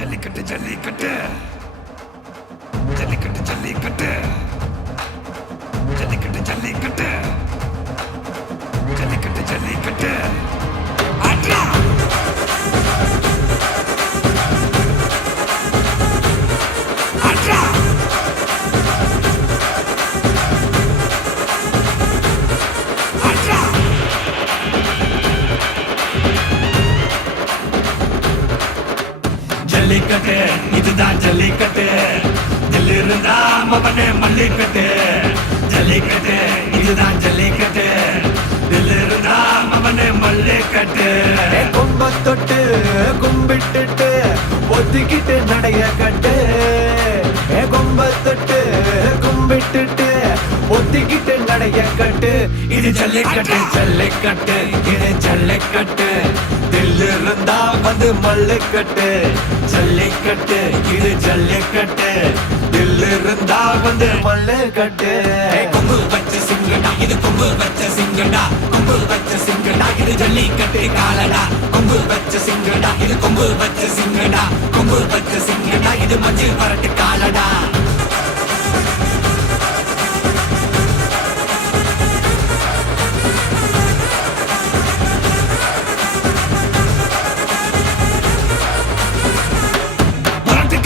ஜல்லிக்கட்டு ஜல்லிக்கட்டு ஜல்லிக்கட்டு ஜல்லிக்கட்டு ஜல்லிக்கட்டு ஜல்லிக்கட்டு ஜல்லிக்கட்டு ஜல்லிக்கட்டு ஆட்ரா ஆட்ரா ஆட்ரா ஜல்லிக்கட்டு இதுதான் ஜல்லிக்கட்டு இருந்தா மவனே மல்லிக்கட்டு ஜல்லிக்கட்டு இதுதான் ஜல்லிக்கட்டு இருந்தா மவனே மல்லிக்கட்டு கொம்ப தொட்டு கும்பிட்டுட்டு ஒத்திக்கிட்டு நடைய கட்டு கொம்ப தொட்டு கும்பிட்டுட்டு ஒத்திக்கிட்டு நடைய கட்டு இது ஜல்லிக்கட்டு ஜல்லிக்கட்டு இது ஜல்லிக்கட்டு தில் இருந்தா வந்து மல்லுக்கட்டு ஜல்லிக்கட்டு இது ஜல்லிக்கட்டு தில் இருந்தா வந்து மல்லுக்கட்டு கொம்பு வச்ச சிங்கடா இது கொம்பு வச்ச சிங்கடா கொம்பு வச்ச சிங்கடா இது ஜல்லிக்கட்டு காலடா கொம்பு வச்ச சிங்கடா இது கொம்பு வச்ச சிங்கடா கொம்பு வச்ச சிங்கடா இது மஞ்சள் வரட்டு காலடா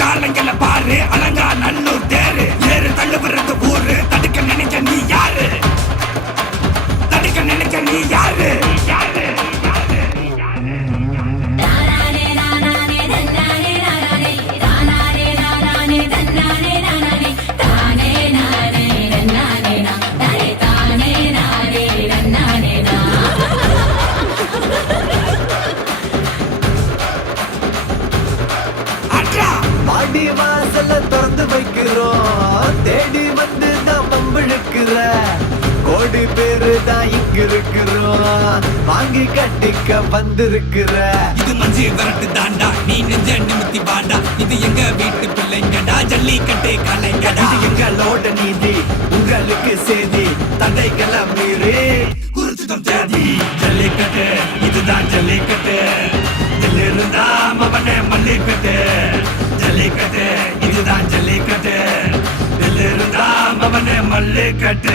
காலங்கள பாரு அலங்கா நல்லூர் தேரு ஏறு தள்ளு விடுறது ஊரு தடுக்க நினைக்க நீ யாரு தடுக்க நினைக்க நீ யாரு யாரு மாடி வாசல திறந்து வைக்கிறோம் தேடி வந்து தான் பம்பிழுக்கிற கோடி பேரு தான் இங்க இருக்கிறோம் வாங்கி கட்டிக்க வந்திருக்கிற இது மஞ்சி வரட்டு தாண்டா நீ நெஞ்ச நிமித்தி வாடா இது எங்க வீட்டு பிள்ளைங்கடா ஜல்லிக்கட்டு கலைங்கடா இது எங்களோட நீதி உங்களுக்கு செய்தி தடைகளை மீறி குறிச்சுதான் தேதி ஜல்லிக்கட்டு இதுதான் ஜல்லிக்கட்டு இருந்தா மவனே மல்லிக்கட்டு ஜல்லிக்கட்டு இதுதான் ஜல்லிக்கட்டு இருந்தா மவனே மல்லிக்கட்டு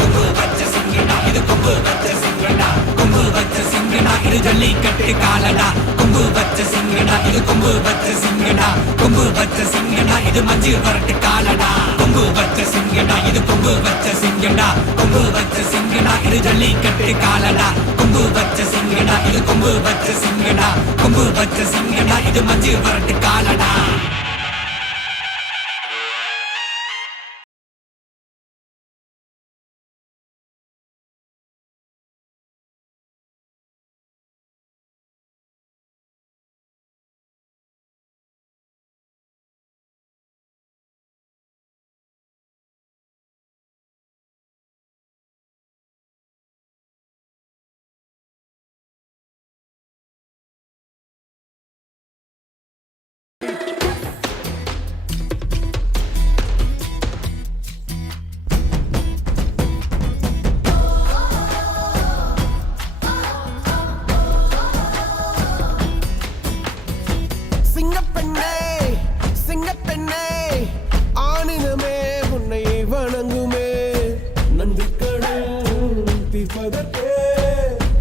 கொம்பு வச்ச சிங்கடா இது கொம்பு வச்ச சிங்கடா கொம்பு வச்ச சிங்கடா இது ஜல்லிக்கட்டு காலடா கொம்பு வச்ச சிங்கடா இது கொம்பு வச்ச சிங்கடா கொம்பு வச்ச சிங்கடா இது மஞ்சள் வரட்டு காலடா கொம்பு வச்ச சிங்கடா இது கொம்பு வச்ச சிங்கடா கொம்பு வச்ச சிங்கடா இது ஜல்லிக்கட்டு காலடா கொம்பு வச்ச சிங்கடா இது கொம்பு வச்ச சிங்கடா கொம்பு வச்ச சிங்கடா இது மஞ்சள் வரட்டு காலடா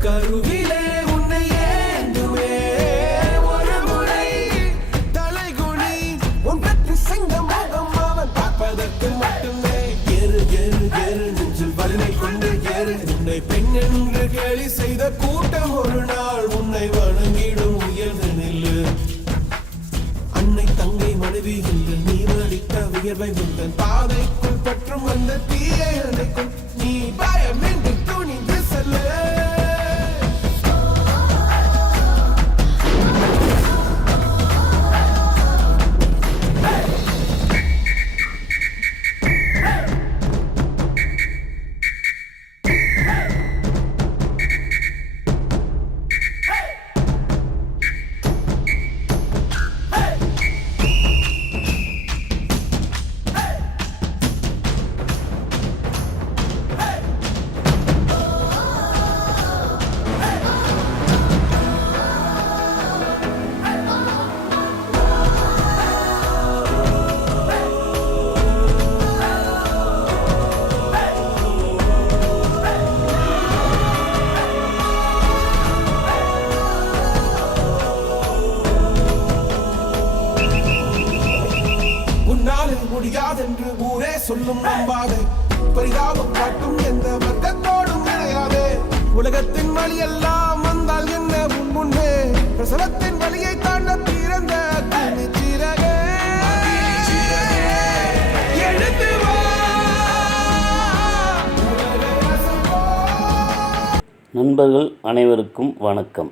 கருவிலே உன்னை ஏந்துமே ஒரு முறை தலைகுனி உன் பற்றி சிங்க முகம் அவன் பார்ப்பதற்கு மட்டுமே ஏறு ஏறு ஏறு நெஞ்சில் வலிமை கொண்டு ஏறு உன்னை பெண் என்று கேலி செய்த கூட்டம் ஒரு நாள் உன்னை வணங்கிடும் உயர்ந்து நில்லு அன்னை தங்கை மனைவி என்று நீ மடித்த வியர்வை முந்தன் பாதைக்குள் பற்றும் வந்த தீயை அணைக்கும் நீ பயமின்றி துணிந்து செல்லு முடியாதென்று ஊரே சொல்லும் நம்பாதே பரிதாபம் காட்டும் எந்த வர்க்கத்தோடும் இணையாதே உலகத்தின் வழி எல்லாம் வந்தால் என்ன முன்னே பிரசவத்தின் வழியை தாண்ட பிறந்த சீரகே எழுந்து வா. நண்பர்கள் அனைவருக்கும் வணக்கம்.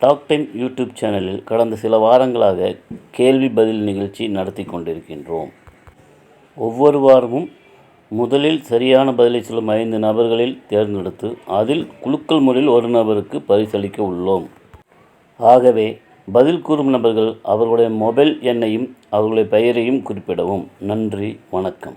டாக் டைம் யூடியூப் சேனலில் கடந்த சில வாரங்களாக கேள்வி பதில் நிகழ்ச்சி நடத்தி கொண்டிருக்கின்றோம். ஒவ்வொரு வாரமும் முதலில் சரியான பதிலை சொல்லும் 5 நபர்களில் தேர்ந்தெடுத்து அதில் குலுக்கல் முறையில் ஒரு நபருக்கு பரிசளிக்க உள்ளோம். ஆகவே பதில் கூறும் நபர்கள் அவர்களுடைய மொபைல் எண்ணையும் அவர்களுடைய பெயரையும் குறிப்பிடவும். நன்றி, வணக்கம்.